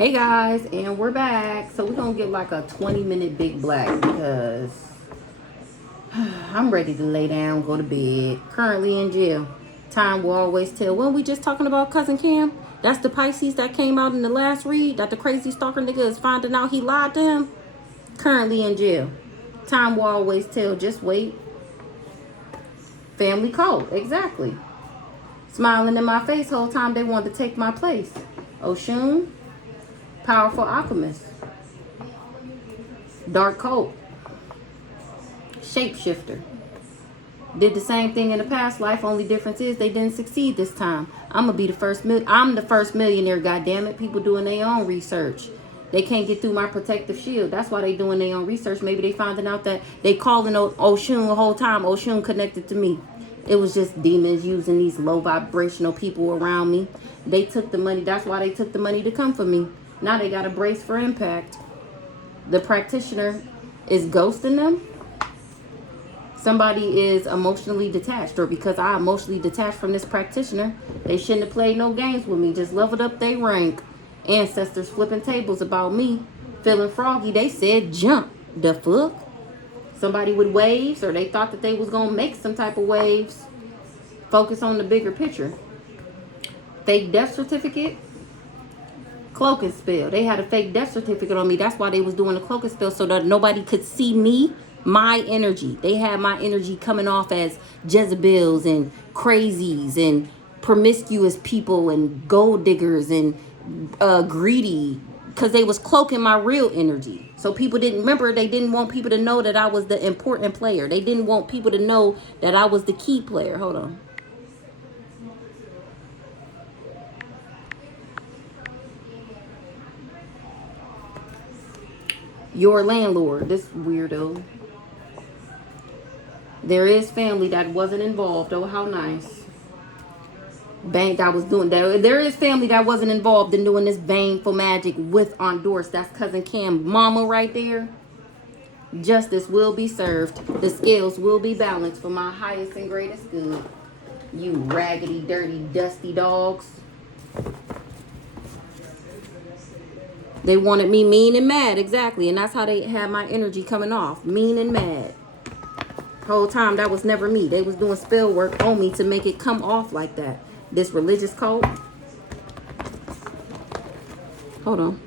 Hey guys, and we're back. So we're gonna get like a 20-minute big black because I'm ready to lay down, go to bed. Currently in jail. Time will always tell. Well, we just talking about cousin Cam. That's the Pisces that came out in the last read. That the crazy stalker nigga is finding out he lied to him. Currently in jail. Time will always tell. Just wait. Family cult. Exactly. Smiling in my face the whole time they wanted to take my place. Oshun. Powerful alchemist. Dark cult. Shapeshifter. Did the same thing in the past life. Only difference is they didn't succeed this time. I'm gonna be the first. I'm the first millionaire. Goddamn it! People doing their own research. They can't get through my protective shield. That's why they doing their own research. Maybe they finding out that they calling Oshun the whole time. Oshun connected to me. It was just demons using these low vibrational people around me. They took the money. That's why they took the money to come for me. Now they got a brace for impact. The practitioner is ghosting them. Somebody is emotionally detached, or because I emotionally detached from this practitioner, they shouldn't have played no games with me. Just leveled up their rank. Ancestors flipping tables about me. Feeling froggy. They said jump. The fuck? Somebody with waves, or they thought that they was going to make some type of waves. Focus on the bigger picture. Fake death certificate. Cloak and spell. They had a fake death certificate on me. That's why they was doing the cloak and spell, so that nobody could see me, my energy. They had my energy coming off as Jezebels and crazies and promiscuous people and gold diggers and greedy, because they was cloaking my real energy. So people didn't remember. They didn't want people to know that I was the important player. They didn't want people to know that I was the key player. Hold on. Your landlord, this weirdo. There is family that wasn't involved. Oh, how nice. Bank that was doing that. There is family that wasn't involved in doing this baneful magic with Aunt Doris. That's cousin Cam, mama right there. Justice will be served. The scales will be balanced for my highest and greatest good. You raggedy, dirty, dusty dogs. They wanted me mean and mad, exactly. And that's how they had my energy coming off. Mean and mad. Whole time, that was never me. They was doing spell work on me to make it come off like that. This religious cult. Hold on.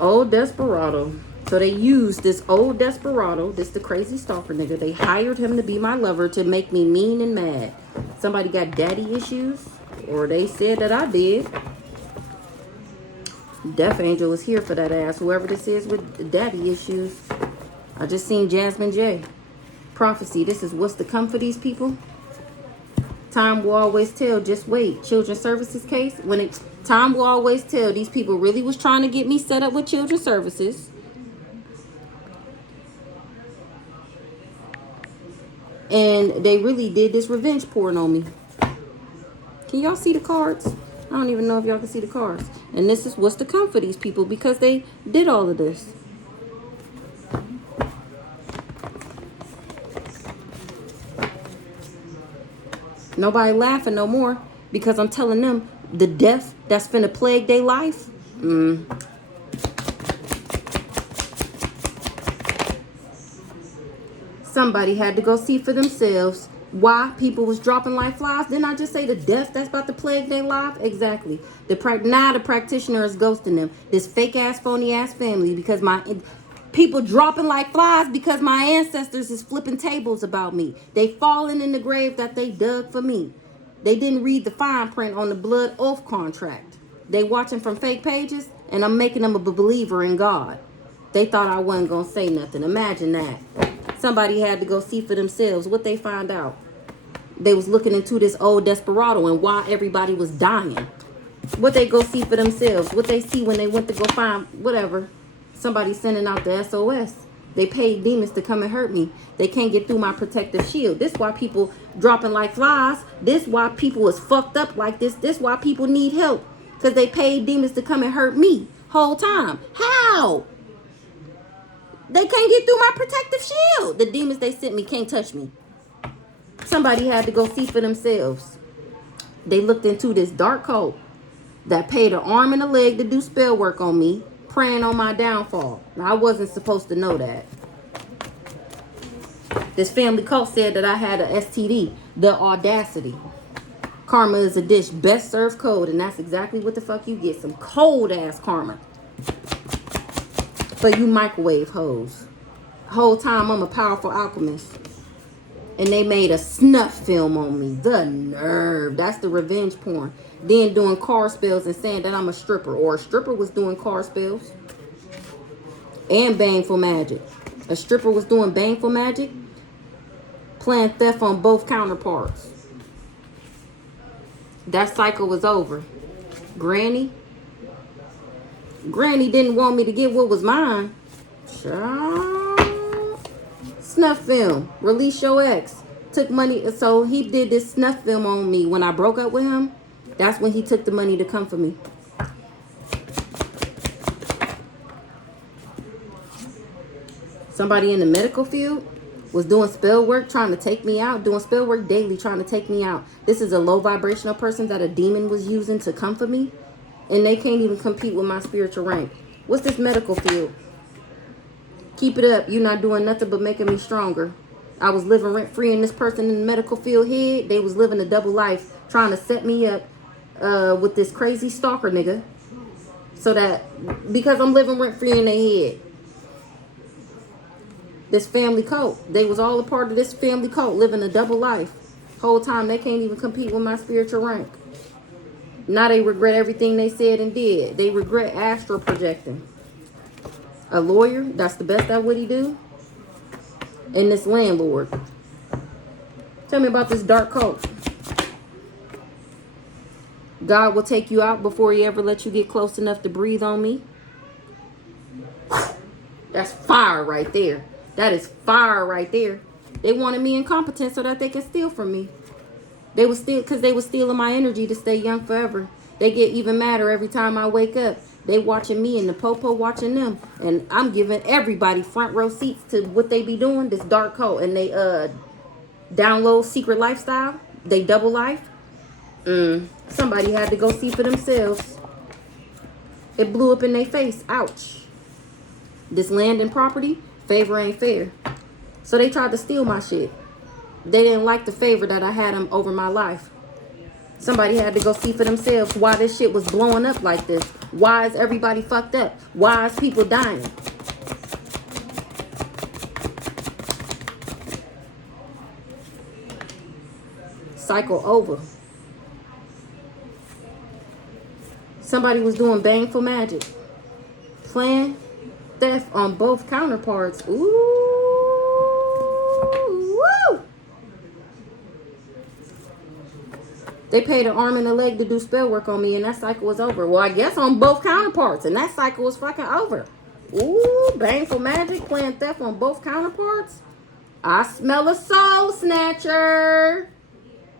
Old desperado. So they used this old desperado, this the crazy stalker nigga. They hired him to be my lover to make me mean and mad. Somebody got daddy issues, or they said that I did. Death Angel is here for that ass. Whoever this is with daddy issues. I just seen Jasmine J. Prophecy. This is what's to come for these people. Time will always tell. Just wait. Children's Services case. Time will always tell. These people really was trying to get me set up with Children's Services. And they really did this revenge porn on me. Can y'all see the cards? I don't even know if y'all can see the cards. And this is what's to come for these people because they did all of this. Nobody laughing no more because I'm telling them the death that's finna plague their life. Somebody had to go see for themselves why people was dropping like flies. Didn't I just say the death that's about to plague their life? Exactly. Now the practitioner is ghosting them. This fake ass, phony ass family because people dropping like flies because my ancestors is flipping tables about me. They falling in the grave that they dug for me. They didn't read the fine print on the blood oath contract. They watching from fake pages, and I'm making them a believer in God. They thought I wasn't going to say nothing. Imagine that. Somebody had to go see for themselves what they found out. They was looking into this old desperado and why everybody was dying. What they go see for themselves. What they see when they went to go find whatever. Somebody sending out the SOS. They paid demons to come and hurt me. They can't get through my protective shield. This why people dropping like flies. This why people is fucked up like this. This why people need help. Because they paid demons to come and hurt me whole time. How? They can't get through my protective shield. The demons they sent me can't touch me. Somebody had to go see for themselves. They looked into this dark cult that paid an arm and a leg to do spell work on me, praying on my downfall. Now, I wasn't supposed to know that. This family cult said that I had a STD, the audacity. Karma is a dish best served cold, and that's exactly what the fuck you get. Some cold ass karma. But you microwave hoes. Whole time I'm a powerful alchemist. And they made a snuff film on me. The nerve. That's the revenge porn. Then doing card spells and saying that I'm a stripper. Or a stripper was doing card spells. And baneful magic. A stripper was doing baneful magic. Playing theft on both counterparts. That cycle was over. Granny didn't want me to get what was mine. Snuff film. Release your ex. Took money. So he did this snuff film on me. When I broke up with him, that's when he took the money to come for me. Somebody in the medical field was doing spell work, trying to take me out. Doing spell work daily, trying to take me out. This is a low vibrational person that a demon was using to come for me. And they can't even compete with my spiritual rank. What's this medical field? Keep it up. You're not doing nothing but making me stronger. I was living rent-free in this person in the medical field head. They was living a double life, trying to set me up with this crazy stalker nigga. So that, because I'm living rent-free in their head. This family cult. They was all a part of this family cult, living a double life. Whole time they can't even compete with my spiritual rank. Now they regret everything they said and did. They regret astral projecting. A lawyer, that's the best at what he do. And this landlord. Tell me about this dark cult. God will take you out before he ever let you get close enough to breathe on me. That's fire right there. That is fire right there. They wanted me incompetent so that they can steal from me. They was still, because they was stealing my energy to stay young forever. They get even madder every time I wake up. They watching me and the popo watching them. And I'm giving everybody front row seats to what they be doing. This dark cult. And they download secret lifestyle. They double life. Somebody had to go see for themselves. It blew up in their face. Ouch. This land and property, favor ain't fair. So they tried to steal my shit. They didn't like the favor that I had them over my life. Somebody had to go see for themselves why this shit was blowing up like this. Why is everybody fucked up? Why is people dying? Cycle over. Somebody was doing baneful magic. Plan theft on both counterparts. Ooh. Woo. They paid an arm and a leg to do spell work on me, and that cycle was over. Well, I guess on both counterparts, and that cycle was fucking over. Ooh, baneful magic, playing theft on both counterparts. I smell a soul snatcher.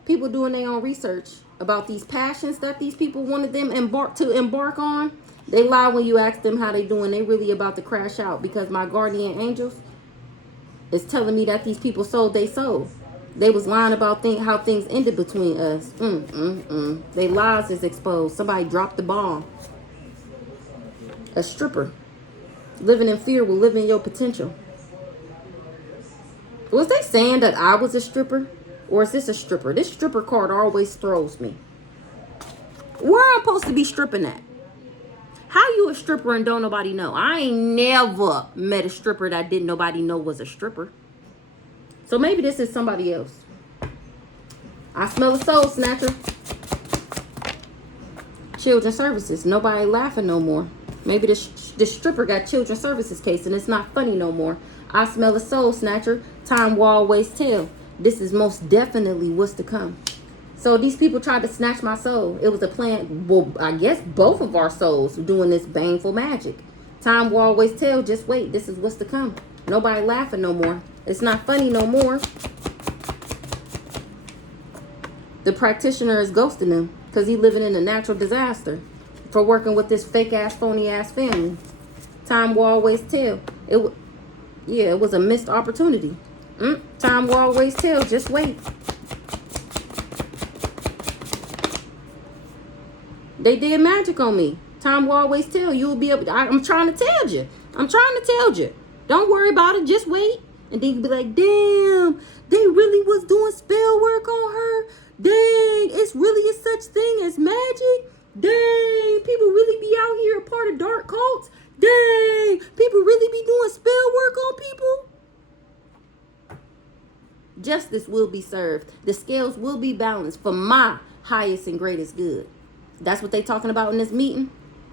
People doing their own research about these passions that these people wanted them embark on. They lie when you ask them how they doing. They really about to crash out because my guardian angels is telling me that these people sold their soul. They was lying about how things ended between us. They lies is exposed. Somebody dropped the bomb. A stripper. Living in fear will live in your potential. Was they saying that I was a stripper? Or is this a stripper? This stripper card always throws me. Where I'm supposed to be stripping at? How you a stripper and don't nobody know? I ain't never met a stripper that didn't nobody know was a stripper. So maybe this is somebody else. I smell a soul snatcher. Children's services. Nobody laughing no more. Maybe this stripper got children's services case and it's not funny no more. I smell a soul snatcher. Time will always tell. This is most definitely what's to come. So these people tried to snatch my soul. It was a plan. Well, I guess both of our souls doing this baneful magic. Time will always tell. Just wait. This is what's to come. Nobody laughing no more. It's not funny no more. The practitioner is ghosting him because he living in a natural disaster for working with this fake ass, phony ass family. Time will always tell. It was a missed opportunity. Time will always tell. Just wait. They did magic on me. Time will always tell. You will be able. I'm trying to tell you. Don't worry about it. Just wait. And then you be like, damn, they really was doing spell work on her. Dang, it's really a such thing as magic. Dang, people really be out here a part of dark cults. Dang, people really be doing spell work on people. Justice will be served. The scales will be balanced for my highest and greatest good. That's what they talking about in this meeting.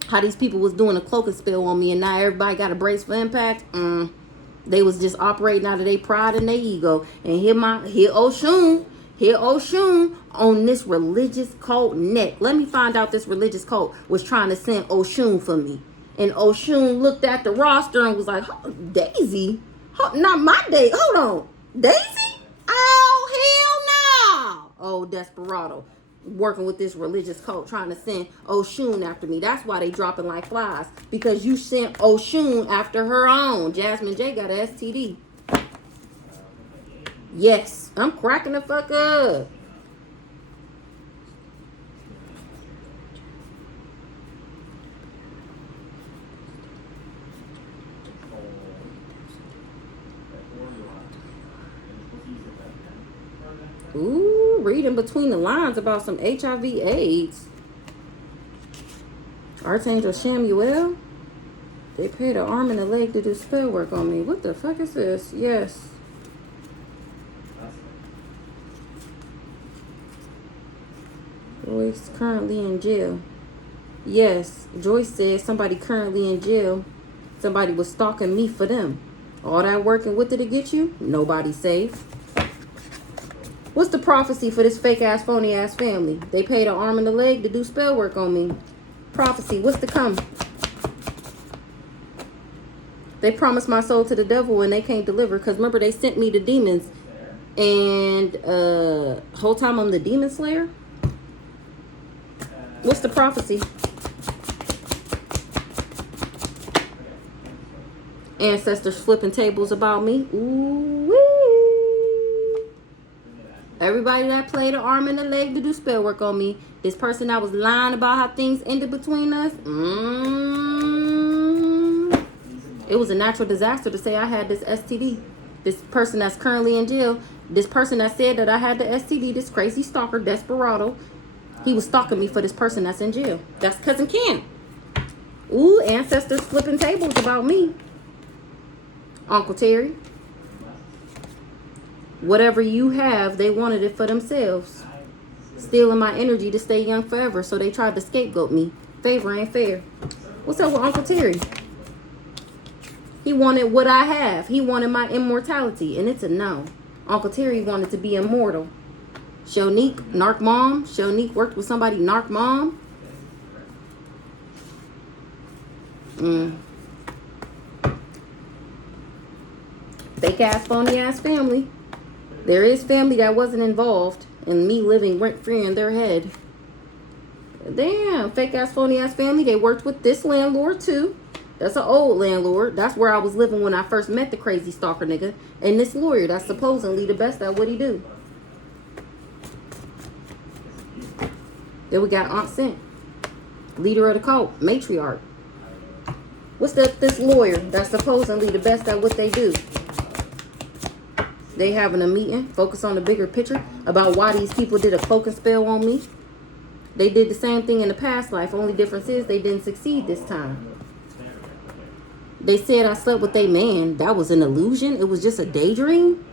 How these people was doing a cloaking spell on me, and now everybody got a brace for impact. They was just operating out of their pride and their ego. And here Oshun on this religious cult neck. Let me find out this religious cult was trying to send Oshun for me. And Oshun looked at the roster and was like, oh, Daisy? Not my day. Hold on. Daisy? Oh, hell no. Oh, desperado. Working with this religious cult trying to send Oshun after me. That's why they dropping like flies. Because you sent Oshun after her own. Jasmine J got an STD. Yes, I'm cracking the fuck up. Ooh, reading between the lines about some HIV/AIDS. Archangel Shamuel. They paid an arm and a leg to do spell work on me. What the fuck is this? Yes. Joyce currently in jail. Yes, Joyce said somebody currently in jail. Somebody was stalking me for them. All that working with it to get you? Nobody safe. What's the prophecy for this fake ass, phony ass family? They paid an arm and a leg to do spell work on me. Prophecy, what's to come? They promised my soul to the devil and they can't deliver. Because remember, they sent me the demons. And whole time I'm the demon slayer? What's the prophecy? Ancestors flipping tables about me. Ooh-wee. Everybody that played an arm and a leg to do spell work on me. This person that was lying about how things ended between us. It was a natural disaster to say I had this STD. This person that's currently in jail. This person that said that I had the STD. This crazy stalker, desperado. He was stalking me for this person that's in jail. That's Cousin Ken. Ooh, ancestors flipping tables about me. Uncle Terry. Whatever you have, they wanted it for themselves. Stealing my energy to stay young forever, so they tried to scapegoat me. Favor ain't fair. What's up with Uncle Terry? He wanted what I have. He wanted my immortality, and it's a no. Uncle Terry wanted to be immortal. Shonique, narc mom. Shonique worked with somebody, narc mom. Fake ass, phony ass family. There is family that wasn't involved in me living rent free in their head. Damn, fake ass, phony ass family. They worked with this landlord too. That's an old landlord. That's where I was living when I first met the crazy stalker nigga. And this lawyer that's supposedly the best at what he do. Then we got Aunt Sent, leader of the cult, matriarch. What's this lawyer that's supposedly the best at what they do? They having a meeting, focus on the bigger picture about why these people did a cloak and spell on me. They did the same thing in the past life. Only difference is they didn't succeed this time. They said I slept with a man. That was an illusion. It was just a daydream.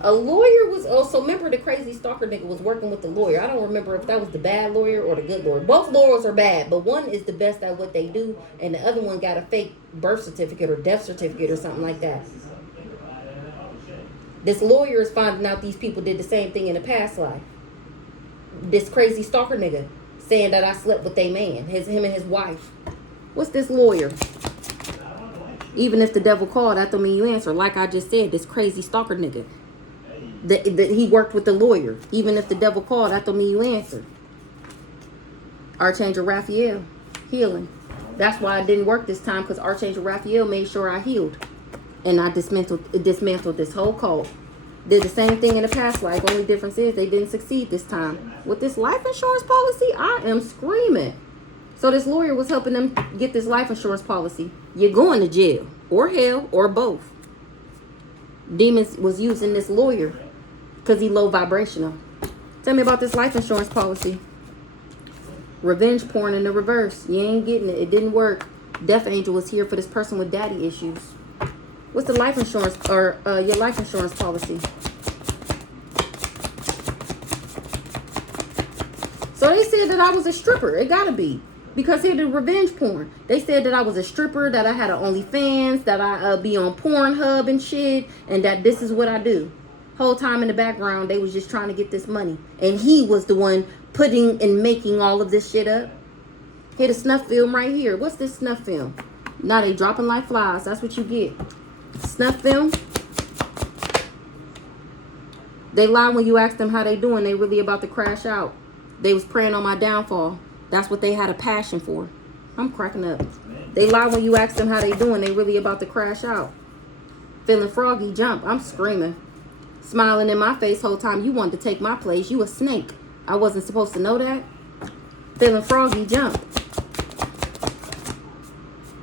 A lawyer was also, remember the crazy stalker nigga was working with the lawyer. I don't remember if that was the bad lawyer or the good lawyer. Both lawyers are bad, but one is the best at what they do, and the other one got a fake birth certificate or death certificate or something like that. This lawyer is finding out these people did the same thing in the past life. This crazy stalker nigga saying that I slept with a man, him and his wife. What's this lawyer? Even if the devil called, that don't mean you answer. Like I just said, this crazy stalker nigga. That he worked with the lawyer. Even if the devil called, that don't mean you answer. Archangel Raphael, healing. That's why it didn't work this time, because Archangel Raphael made sure I healed. And I dismantled this whole cult. Did the same thing in the past life. Only difference is they didn't succeed this time. With this life insurance policy, I am screaming. So this lawyer was helping them get this life insurance policy. You're going to jail or hell or both. Demons was using this lawyer because he low vibrational. Tell me about this life insurance policy. Revenge porn in the reverse. You ain't getting it. It didn't work. Death angel was here for this person with daddy issues. What's the life insurance or your life insurance policy? So they said that I was a stripper. It gotta be. Because here the revenge porn. They said that I was a stripper, that I had an OnlyFans, that I be on Pornhub and shit, and that this is what I do. Whole time in the background, they was just trying to get this money. And he was the one putting and making all of this shit up. Here the snuff film right here. What's this snuff film? Now they dropping like flies. That's what you get. Snuff film. They lie when you ask them how they doing. They really about to crash out. They was praying on my downfall. That's what they had a passion for. I'm cracking up. They lie when you ask them how they doing. They really about to crash out. Feeling froggy, jump. I'm screaming. Smiling in my face whole time. You wanted to take my place. You a snake. I wasn't supposed to know that. Feeling froggy, jump.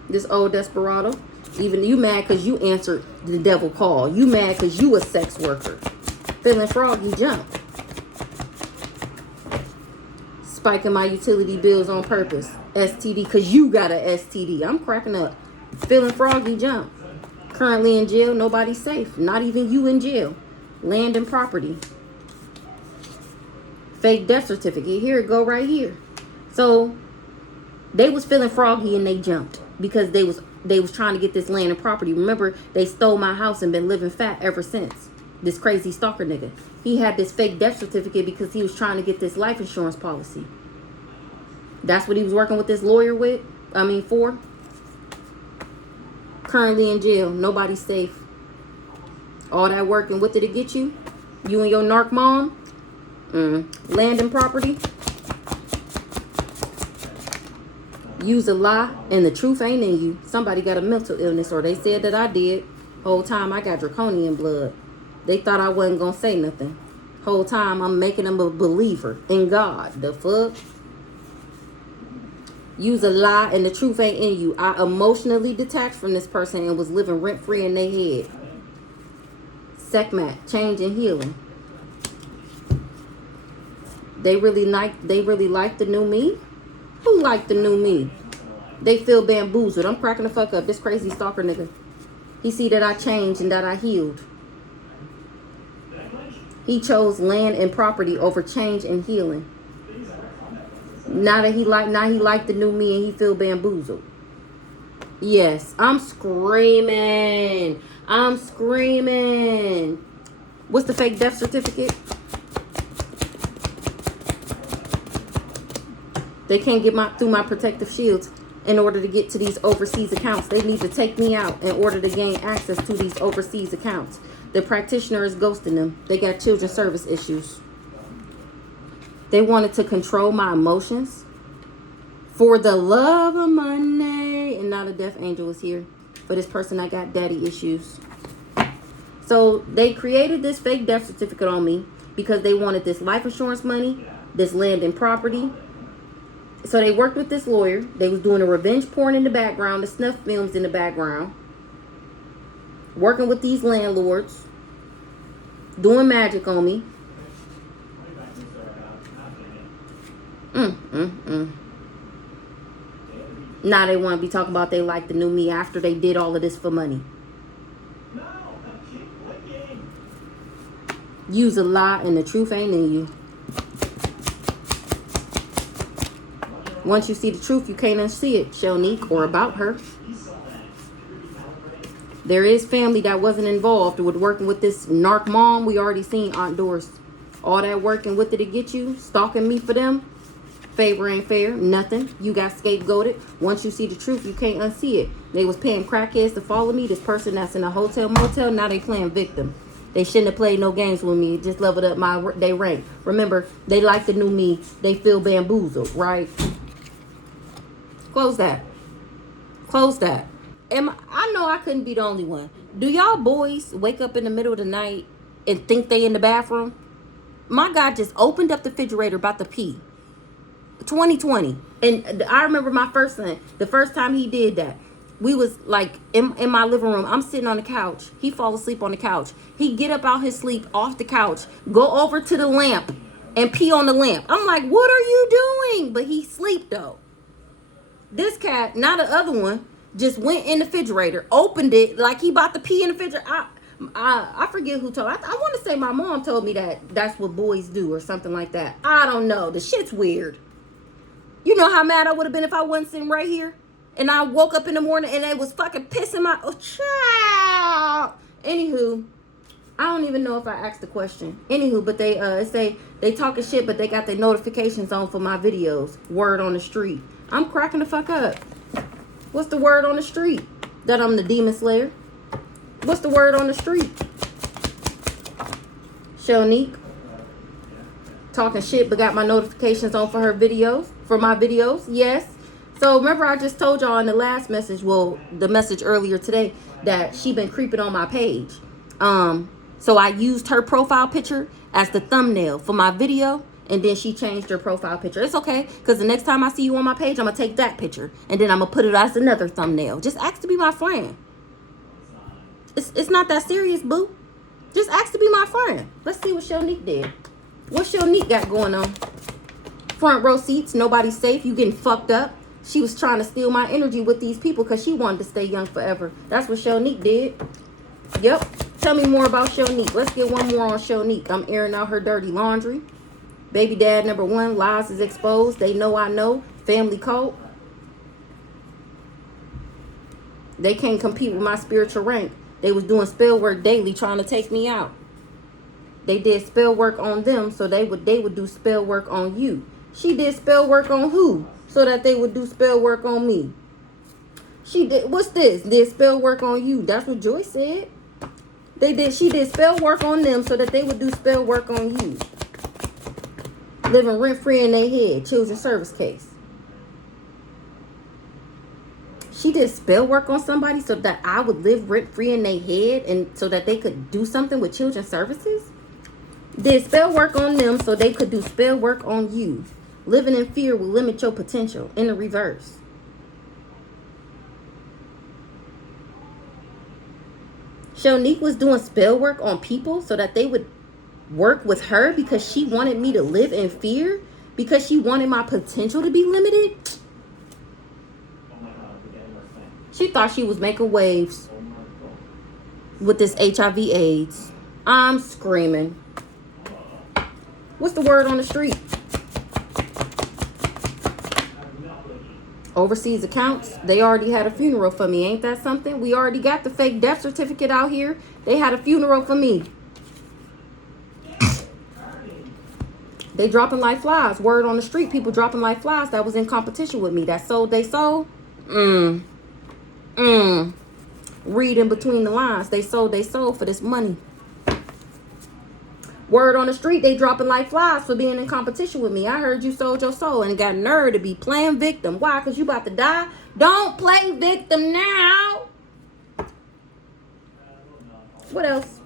This old desperado. Even you mad because you answered the devil call. You mad because you a sex worker. Feeling froggy, jump. Spiking my utility bills on purpose. STD, because you got a STD. I'm cracking up. Feeling froggy, jump. Currently in jail, nobody's safe. Not even you in jail. Land and property. Fake death certificate. Here it go right here. So they was feeling froggy and they jumped because they was trying to get this land and property. Remember, they stole my house and been living fat ever since. This crazy stalker nigga. He had this fake death certificate because he was trying to get this life insurance policy. That's what he was working with this lawyer for. Currently in jail. Nobody's safe. All that working, what did it get you? You and your narc mom? Land and property? Use a lie and the truth ain't in you. Somebody got a mental illness, or they said that I did. Whole time I got draconian blood. They thought I wasn't gonna say nothing. Whole time I'm making them a believer in God. The fuck? Use a lie and the truth ain't in you. I emotionally detached from this person and was living rent free in their head. Sekhmet, change and healing. They really like the new me. Who liked the new me? They feel bamboozled. I'm cracking the fuck up. This crazy stalker nigga. He see that I changed and that I healed. He chose land and property over change and healing. Now he liked the new me and he feel bamboozled. Yes, I'm screaming. I'm screaming. What's the fake death certificate? They can't get through my protective shields in order to get to these overseas accounts. They need to take me out in order to gain access to these overseas accounts. The practitioner is ghosting them. They got children's service issues. They wanted to control my emotions for the love of money. And now the death angel is here for this person that got daddy issues. So they created this fake death certificate on me because they wanted this life insurance money, this land and property. So they worked with this lawyer. They was doing a revenge porn in the background, the snuff films in the background. Working with these landlords. Doing magic on me. Now they want to be talking about they like the new me after they did all of this for money. Use a lie and the truth ain't in you. Once you see the truth, you can't unsee it, Shelnique, or about her. There is family that wasn't involved with working with this narc mom. We already seen Aunt Doris. All that working with it to get you, stalking me for them. Favor ain't fair. Nothing. You got scapegoated. Once you see the truth, you can't unsee it. They was paying crackheads to follow me. This person that's in a hotel motel, now they playing victim. They shouldn't have played no games with me. Just leveled up they rank. Remember, they like the new me. They feel bamboozled, right? Close that. Close that. I know I couldn't be the only one. Do y'all boys wake up in the middle of the night and think they in the bathroom? My God just opened up the refrigerator about to pee. 2020. And I remember my first son, the first time he did that. We was like in my living room. I'm sitting on the couch. He fall asleep on the couch. He get up out his sleep off the couch, go over to the lamp and pee on the lamp. I'm like, what are you doing? But he sleep though. This cat, not the other one, just went in the refrigerator, opened it like he about to pee in the refrigerator. I forget who told. I want to say my mom told me that that's what boys do or something like that. I don't know. The shit's weird. You know how mad I would have been if I wasn't sitting right here and I woke up in the morning and they was fucking pissing my child. Anywho, I don't even know if I asked the question. Anywho, but they say they talking shit, but they got their notifications on for my videos. Word on the street. I'm cracking the fuck up. What's the word on the street? That I'm the demon slayer. What's the word on the street? Shonique talking shit, but got my notifications on for her videos, for my videos. Yes. So remember, I just told y'all in the last message, well, the message earlier today, that she been creeping on my page. So I used her profile picture as the thumbnail for my video, and then she changed her profile picture. It's okay, because the next time I see you on my page, I'm gonna take that picture, and then I'm gonna put it as another thumbnail. Just ask to be my friend. It's not that serious, boo. Just ask to be my friend. Let's see what Shonique did. What Shonique got going on? Front row seats, nobody's safe. You getting fucked up. She was trying to steal my energy with these people because she wanted to stay young forever. That's what Shonique did. Yep. Tell me more about Shonique. Let's get one more on Shonique. I'm airing out her dirty laundry. Baby dad number 1, lies is exposed. They know I know. Family cult. They can't compete with my spiritual rank. They was doing spell work daily trying to take me out. They did spell work on them, so they would do spell work on you. She did spell work on who? So that they would do spell work on me. She did, what's this? Did spell work on you. That's what Joyce said. She did spell work on them so that they would do spell work on you. Living rent free in their head. Children's service case. She did spell work on somebody so that I would live rent free in their head and so that they could do something with children's services. Did spell work on them so they could do spell work on you. Living in fear will limit your potential. In the reverse. Shonique was doing spell work on people so that they would work with her because she wanted me to live in fear, because she wanted my potential to be limited. She thought she was making waves with this HIV/AIDS. I'm screaming. What's the word on the street? Overseas accounts. They already had a funeral for me. Ain't that something? We already got the fake death certificate out here. They had a funeral for me. They dropping like flies. Word on the street. People dropping like flies that was in competition with me. That sold they sold. Read in between the lines. They sold for this money. Word on the street, they dropping like flies for being in competition with me. I heard you sold your soul and got nerve to be playing victim. Why? Because you about to die? Don't play victim now. What else?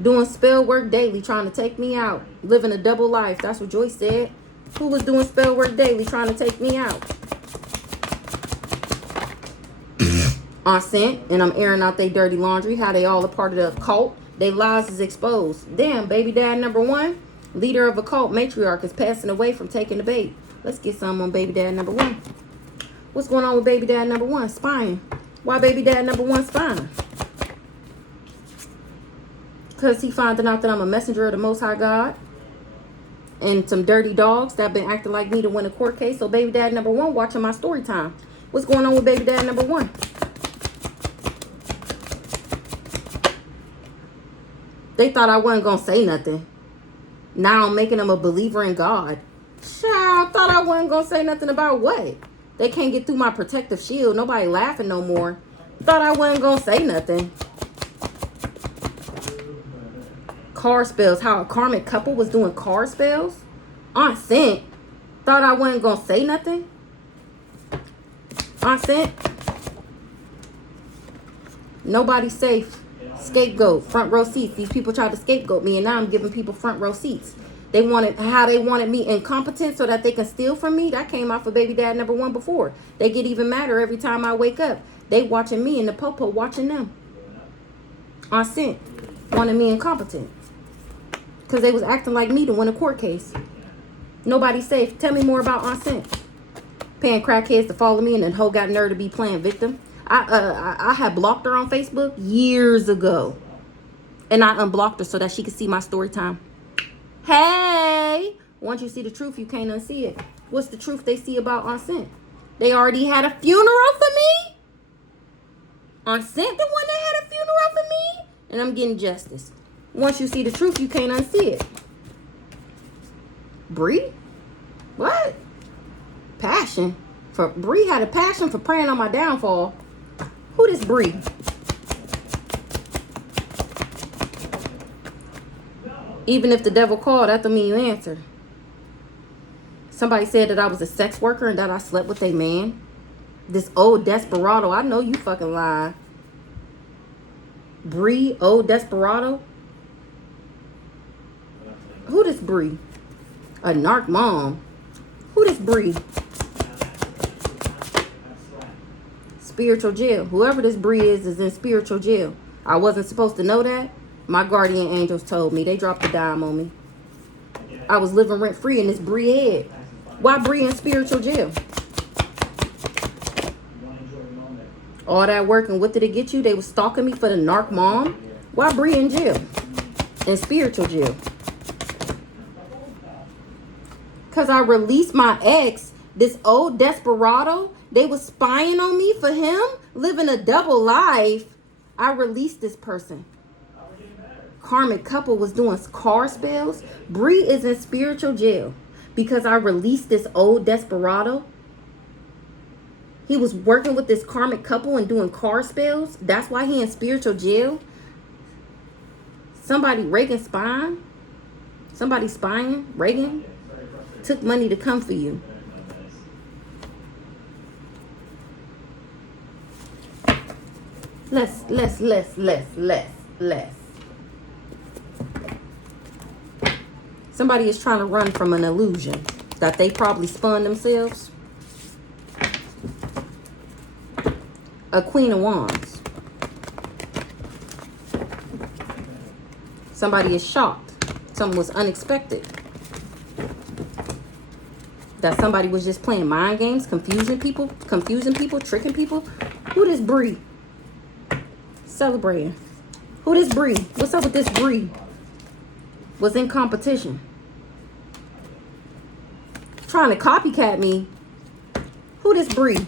Doing spell work daily, trying to take me out. Living a double life. That's what Joyce said. Who was doing spell work daily, trying to take me out? On scent, and I'm airing out they dirty laundry. How they all a part of the cult. They lies is exposed. Damn, baby dad number 1, leader of a cult, matriarch, is passing away from taking the bait. Let's get some on baby dad number 1. What's going on with baby dad number 1? Spying. Why baby dad number 1 spying? Because he finding out that I'm a messenger of the Most High God. And some dirty dogs that been acting like me to win a court case. So baby dad number 1 watching my story time. What's going on with baby dad number 1? They thought I wasn't going to say nothing. Now I'm making them a believer in God. Child, I thought I wasn't going to say nothing about what? They can't get through my protective shield. Nobody laughing no more. Thought I wasn't going to say nothing. Car spells. How a karmic couple was doing car spells? Aunt Sent. Thought I wasn't going to say nothing? Aunt Sent. Nobody safe. Scapegoat. Front row seats. These people tried to scapegoat me, and now I'm giving people front row seats. They wanted me incompetent so that they can steal from me. That came out for baby dad number 1 before. They get even madder every time I wake up. They watching me and the popo watching them. Aunt Sent wanted me incompetent. Because they was acting like me to win a court case. Nobody safe. Tell me more about Aunt Sent. Paying crackheads to follow me and then hoe got nerve to be playing victim. I had blocked her on Facebook years ago. And I unblocked her so that she could see my story time. Hey! Once you see the truth, you can't unsee it. What's the truth they see about Aunt Sent? They already had a funeral for me? Aunt Sent the one that had a funeral for me? And I'm getting justice. Once you see the truth, you can't unsee it. Bree? What? Passion? Bree had a passion for praying on my downfall. Who this Bree? Even if the devil called, that don't mean you answer. Somebody said that I was a sex worker and that I slept with a man. This old desperado. I know you fucking lie. Bree, old desperado. Who this Bree? A narc mom. Who this Bree? Spiritual jail. Whoever this Bree is in spiritual jail. I wasn't supposed to know that. My guardian angels told me. They dropped a dime on me. I was living rent free in this Bree head. Why Bree in spiritual jail? All that work, and what did it get you? They was stalking me for the narc mom. Why Bree in jail? In spiritual jail. Because I released my ex, this old desperado. They was spying on me for him, living a double life. I released this person. Karmic couple was doing car spells. Bree is in spiritual jail because I released this old desperado. He was working with this karmic couple and doing car spells. That's why he in spiritual jail. Somebody Reagan spying. Somebody spying. Reagan took money to come for you. Less. Somebody is trying to run from an illusion that they probably spun themselves. A Queen of Wands. Somebody is shocked. Something was unexpected. That somebody was just playing mind games, confusing people, tricking people. Who this Bree? Celebrating. Who this Bree? What's up with this Bree? Was in competition. Trying to copycat me. Who this Bree?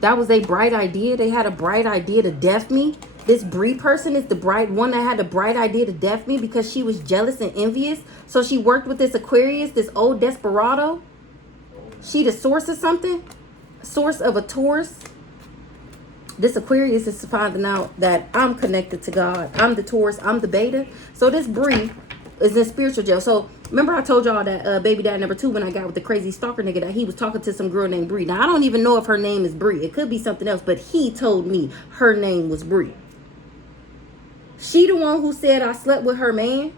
That was a bright idea. They had a bright idea to death me. This Bree person is the bright one that had the bright idea to death me because she was jealous and envious. So she worked with this Aquarius, this old desperado. She the source of something. Source of a Taurus. This Aquarius is finding out that I'm connected to God. I'm the Taurus. I'm the Beta. So this Bree is in spiritual jail. So remember I told y'all that baby dad number 2 when I got with the crazy stalker nigga that he was talking to some girl named Bree. Now I don't even know if her name is Bree. It could be something else, but he told me her name was Bree. She the one who said I slept with her man.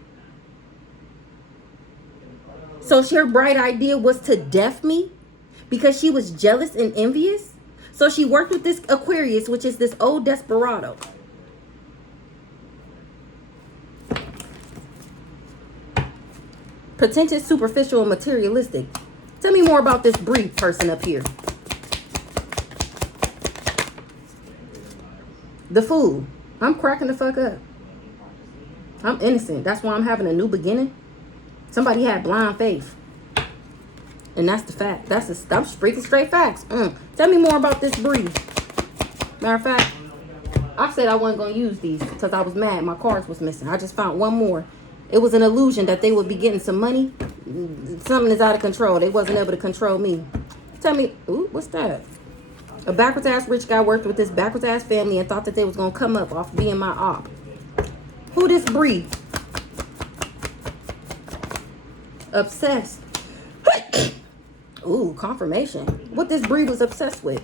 So her bright idea was to death me because she was jealous and envious. So she worked with this Aquarius, which is this old desperado. Pretentious, superficial, and materialistic. Tell me more about this Bree person up here. The Fool. I'm cracking the fuck up. I'm innocent. That's why I'm having a new beginning. Somebody had blind faith. And that's the fact. I'm speaking straight facts. Tell me more about this Bree. Matter of fact, I said I wasn't going to use these because I was mad. My cards was missing. I just found one more. It was an illusion that they would be getting some money. Something is out of control. They wasn't able to control me. Tell me, ooh, what's that? A backwards ass rich guy worked with this backwards ass family and thought that they was going to come up off being my op. Who this Bree? Obsessed. Ooh, confirmation. What this Bree was obsessed with.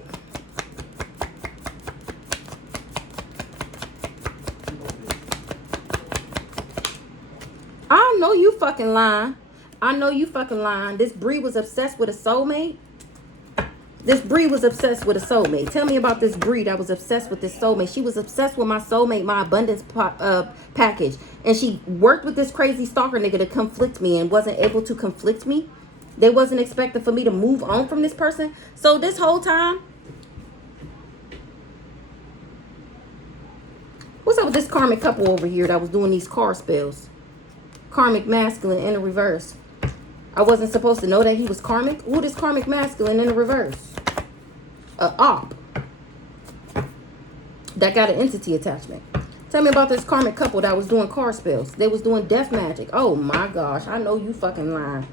I know you fucking lying. I know you fucking lying. This Bree was obsessed with a soulmate. This Bree was obsessed with a soulmate. Tell me about this Bree that was obsessed with this soulmate. She was obsessed with my soulmate, my abundance package. And she worked with this crazy stalker nigga to conflict me and wasn't able to conflict me. They wasn't expecting for me to move on from this person. So this whole time, what's up with this karmic couple over here that was doing these car spells? Karmic masculine in the reverse. I wasn't supposed to know that he was karmic. Who is karmic masculine in the reverse? A op that got an entity attachment. Tell me about this karmic couple that was doing car spells. They was doing death magic. Oh my gosh, I know you fucking lying.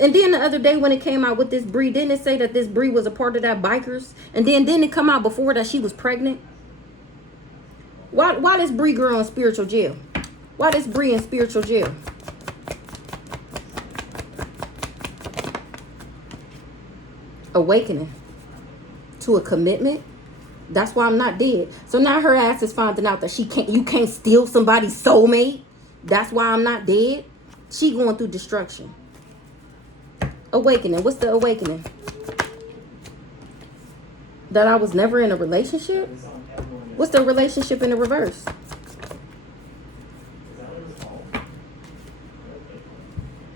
And then the other day when it came out with this Bree, didn't it say that this Bree was a part of that bikers? And then didn't it come out before that she was pregnant? Why this Bree girl in spiritual jail? Why this Bree in spiritual jail? Awakening to a commitment. That's why I'm not dead. So now her ass is finding out that you can't steal somebody's soulmate. That's why I'm not dead. She going through destruction. Awakening. What's the awakening? That I was never in a relationship? What's the relationship in the reverse?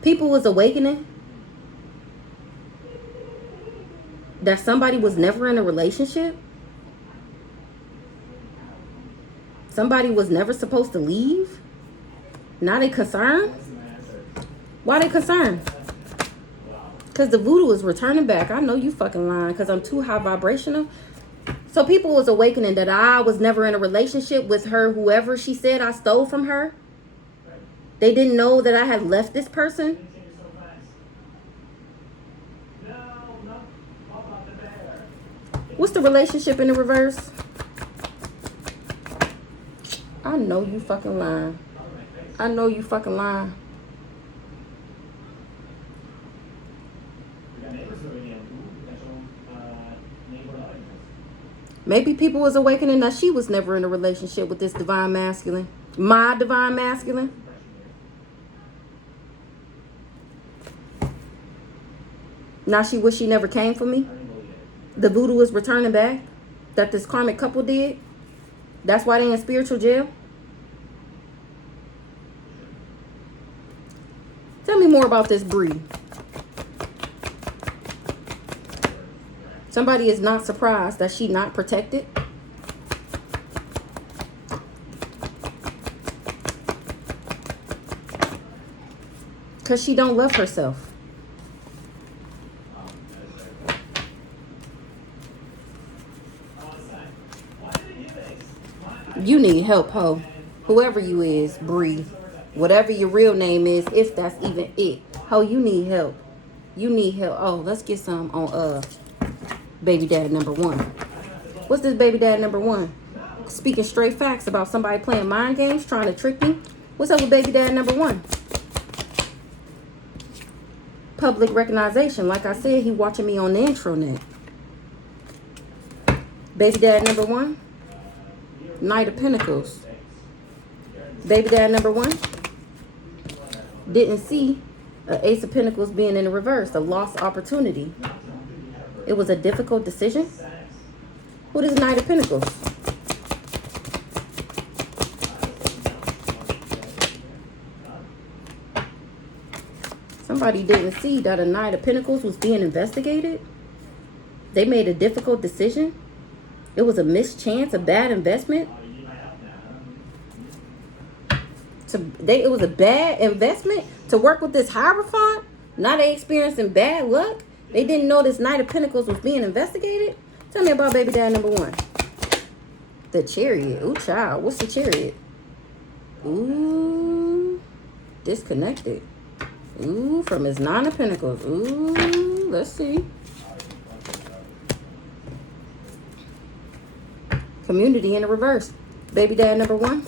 People was awakening that somebody was never in a relationship. Somebody was never supposed to leave. Now they concerned. Why they concerned? Because the voodoo is returning back. I know you fucking lying because I'm too high vibrational. So people was awakening that I was never in a relationship with her, whoever she said I stole from her. They didn't know that I had left this person. What's the relationship in the reverse? I know you fucking lying. I know you fucking lying. Maybe people was awakening that she was never in a relationship with this divine masculine. My divine masculine. Now she wish she never came for me. The voodoo is returning back. That this karmic couple did. That's why they in spiritual jail. Tell me more about this Bree. Somebody is not surprised that she not protected. Because she don't love herself. You need help, ho. Whoever you is, Bree. Whatever your real name is, if that's even it. Ho, you need help. You need help. Oh, let's get some on baby daddy number one. What's this baby daddy number one? Speaking straight facts about somebody playing mind games, trying to trick me. What's up with baby daddy number one? Public recognition. Like I said, he watching me on the intranet. Baby daddy number one. Knight of Pentacles. Baby dad number one didn't see an Ace of Pentacles being in the reverse, a lost opportunity. It was a difficult decision. Who is Knight of Pentacles? Somebody didn't see that a Knight of Pentacles was being investigated. They made a difficult decision. It was a mischance, a bad investment. It was a bad investment to work with this Hierophant. Now they experiencing bad luck. They didn't know this Knight of Pentacles was being investigated. Tell me about baby dad number one. The Chariot. Ooh, child. What's the Chariot? Ooh. Disconnected. Ooh, from his 9 of Pentacles. Ooh, let's see. Community in the reverse. Baby dad number 1.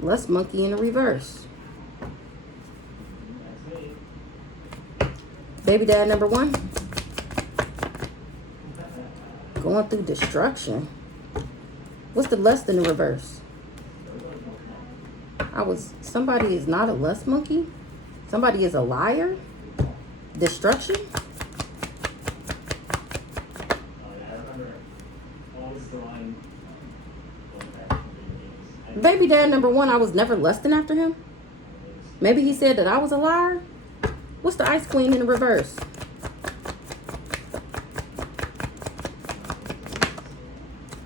Lust monkey in the reverse. Baby dad number 1. Going through destruction. What's the lust in the reverse? Somebody is not a lust monkey. Somebody is a liar. Destruction. Baby dad number 1, I was never lusting after him. Maybe he said that I was a liar. What's the ice queen in the reverse?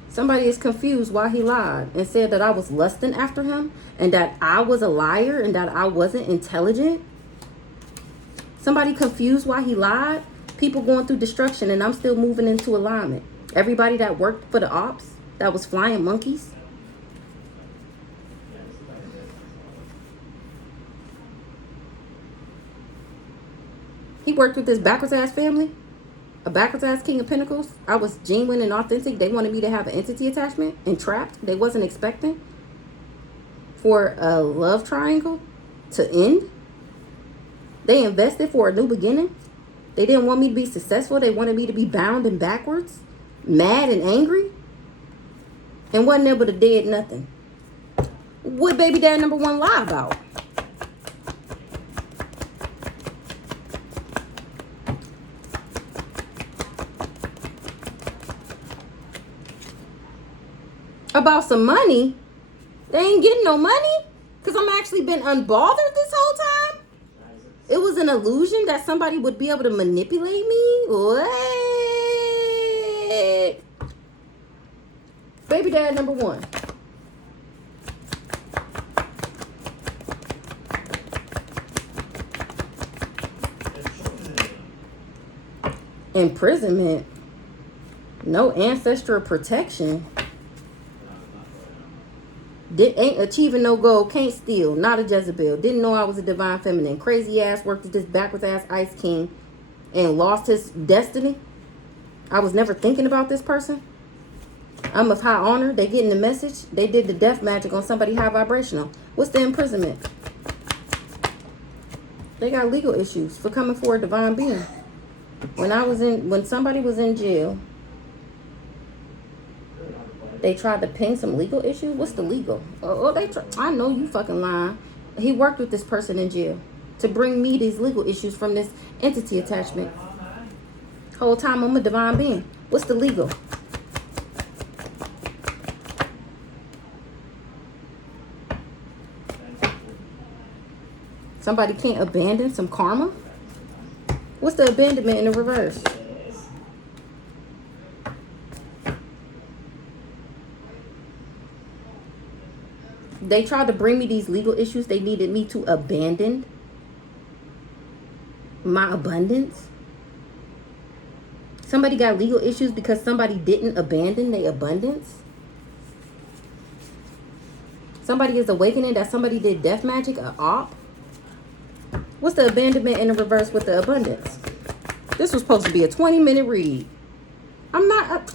Somebody is confused why he lied and said that I was lusting after him and that I was a liar and that I wasn't intelligent. Somebody confused why he lied. People going through destruction and I'm still moving into alignment. Everybody that worked for the ops, that was flying monkeys. He worked with this backwards ass family. A backwards ass King of Pentacles. I was genuine and authentic. They wanted me to have an entity attachment and trapped. They wasn't expecting for a love triangle to end. They invested for a new beginning. They didn't want me to be successful. They wanted me to be bound and backwards, mad and angry, and wasn't able to did nothing. What baby dad number 1 lie about? About some money? They ain't getting no money? Because I'm actually been unbothered this whole time? It was an illusion that somebody would be able to manipulate me? What? Baby dad number 1. Imprisonment. No ancestral protection. Ain't achieving no goal, can't steal, not a Jezebel. Didn't know I was a divine feminine. Crazy ass worked with this backwards ass Ice King and lost his destiny. I was never thinking about this person. I'm of high honor. They getting the message. They did the death magic on somebody high vibrational. What's the imprisonment? They got legal issues for coming for a divine being. When somebody was in jail, they tried to pin some legal issues. What's the legal? I know you fucking lying. He worked with this person in jail to bring me these legal issues from this entity attachment. Whole time I'm a divine being. What's the legal? Somebody can't abandon some karma? What's the abandonment in the reverse? They tried to bring me these legal issues. They needed me to abandon my abundance. Somebody got legal issues because somebody didn't abandon their abundance. Somebody is awakening that somebody did death magic, a op. What's the abandonment in the reverse with the abundance? This was supposed to be a 20-minute read.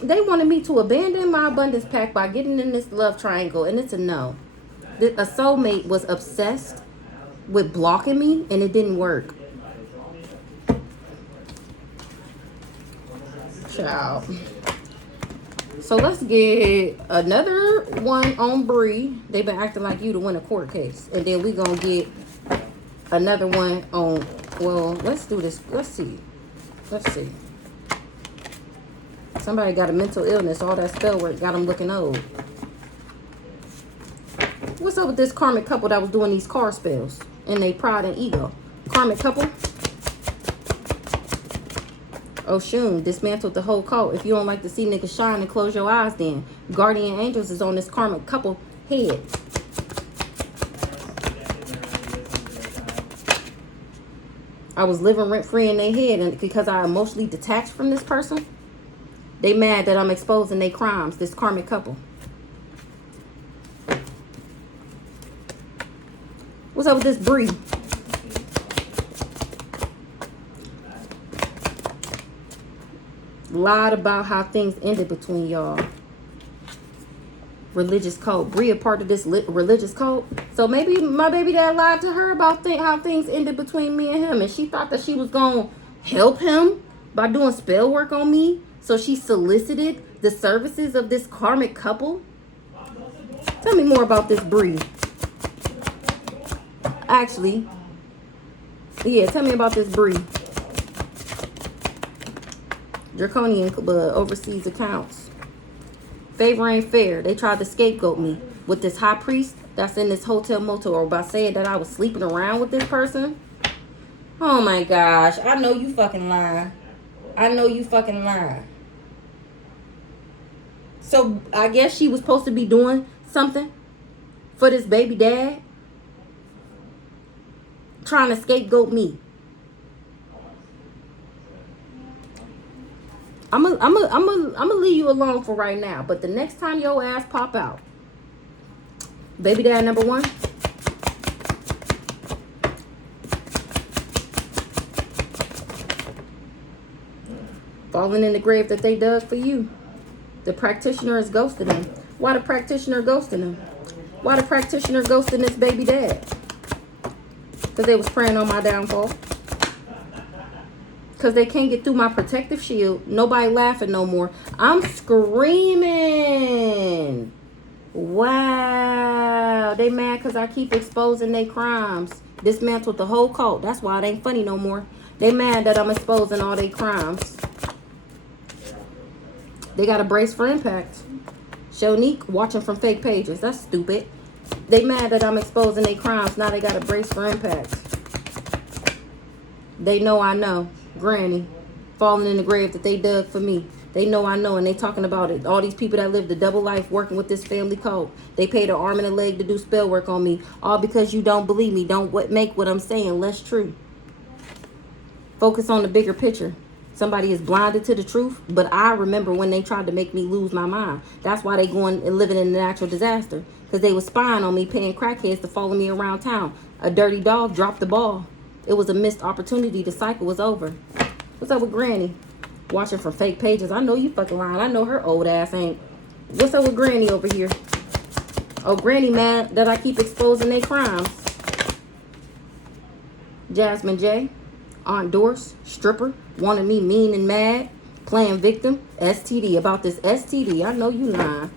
They wanted me to abandon my abundance pack by getting in this love triangle, and it's a no. A soulmate was obsessed with blocking me, and it didn't work. Ciao. So let's get another one on Bree. They've been acting like you to win a court case. And then we gonna get another one on, well, let's do this. Let's see. Somebody got a mental illness. All that spell work got them looking old. What's up with this karmic couple that was doing these car spells and they pride and ego? Karmic couple. Oshun dismantled the whole cult. If you don't like to see niggas shine, and close your eyes then. Guardian angels is on this karmic couple head. I was living rent free in their head, and because I emotionally detached from this person, They mad that I'm exposing their crimes, this karmic couple. What's up with this Bree? Lied about how things ended between y'all. Religious cult. Bree a part of this religious cult. So maybe my baby dad lied to her about how things ended between me and him. And she thought that she was going to help him by doing spell work on me. So she solicited the services of this karmic couple. Tell me more about this Bree. Actually, yeah, tell me about this Bree. Draconian overseas accounts. Favor ain't fair. They tried to scapegoat me with this high priest that's in this hotel motel, or by saying that I was sleeping around with this person. Oh my gosh. I know you fucking lying. I know you fucking lying. So I guess she was supposed to be doing something for this baby dad, trying to scapegoat me. I'm gonna leave you alone for right now. But the next time your ass pop out, baby dad number one, falling in the grave that they dug for you. The practitioner is ghosting them. Why the practitioner ghosting them? Why the practitioner ghosting this baby dad? Because they was praying on my downfall. Because they can't get through my protective shield. Nobody laughing no more. I'm screaming. Wow. They mad because I keep exposing their crimes. Dismantled the whole cult. That's why it ain't funny no more. They mad that I'm exposing all their crimes. They got a brace for impact. Shonique watching from fake pages. That's stupid. They mad that I'm exposing their crimes. Now they got a brace for impact. They know I know. Granny falling in the grave that they dug for me. They know I know, and they talking about it. All these people that lived a double life working with this family cult. They paid an arm and a leg to do spell work on me. All because you don't believe me. Don't make what I'm saying less true. Focus on the bigger picture. Somebody is blinded to the truth, but I remember when they tried to make me lose my mind. That's why they going and living in a natural disaster. Because they was spying on me, paying crackheads to follow me around town. A dirty dog dropped the ball. It was a missed opportunity. The cycle was over. What's up with Granny? Watching from fake pages. I know you fucking lying. I know her old ass ain't. What's up with Granny over here? Oh, Granny mad that I keep exposing their crimes. Jasmine J. Aunt Doris. Stripper. Wanted me mean and mad. Playing victim. STD. About this STD. I know you lying.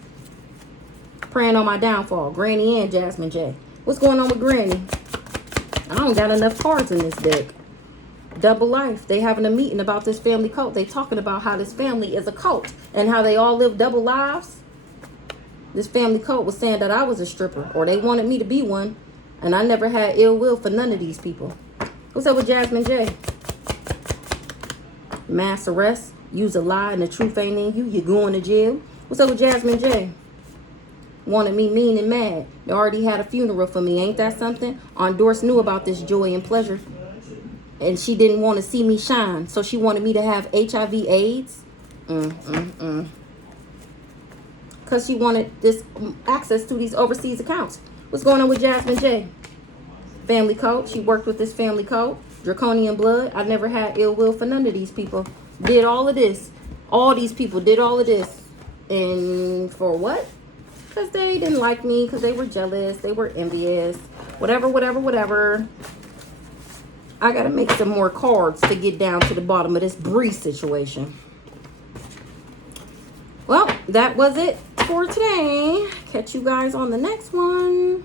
Praying on my downfall. Granny and Jasmine J. What's going on with Granny? I don't got enough cards in this deck. Double life. They having a meeting about this family cult. They talking about how this family is a cult and how they all live double lives. This family cult was saying that I was a stripper, or they wanted me to be one, and I never had ill will for none of these people. What's up with Jasmine J? Mass arrest. Use a lie and the truth ain't in you. You're going to jail. What's up with Jasmine J? Wanted me mean and mad. They already had a funeral for me. Ain't that something? Aunt Doris knew about this joy and pleasure. And she didn't want to see me shine. So she wanted me to have HIV AIDS. Because she wanted this access to these overseas accounts. What's going on with Jasmine J? Family cult. She worked with this family cult. Draconian blood. I never had ill will for none of these people. Did all of this. All these people did all of this. And for what? Because they didn't like me, because they were jealous, they were envious, whatever. I got to make some more cards to get down to the bottom of this Bree situation. Well, that was it for today. Catch you guys on the next one.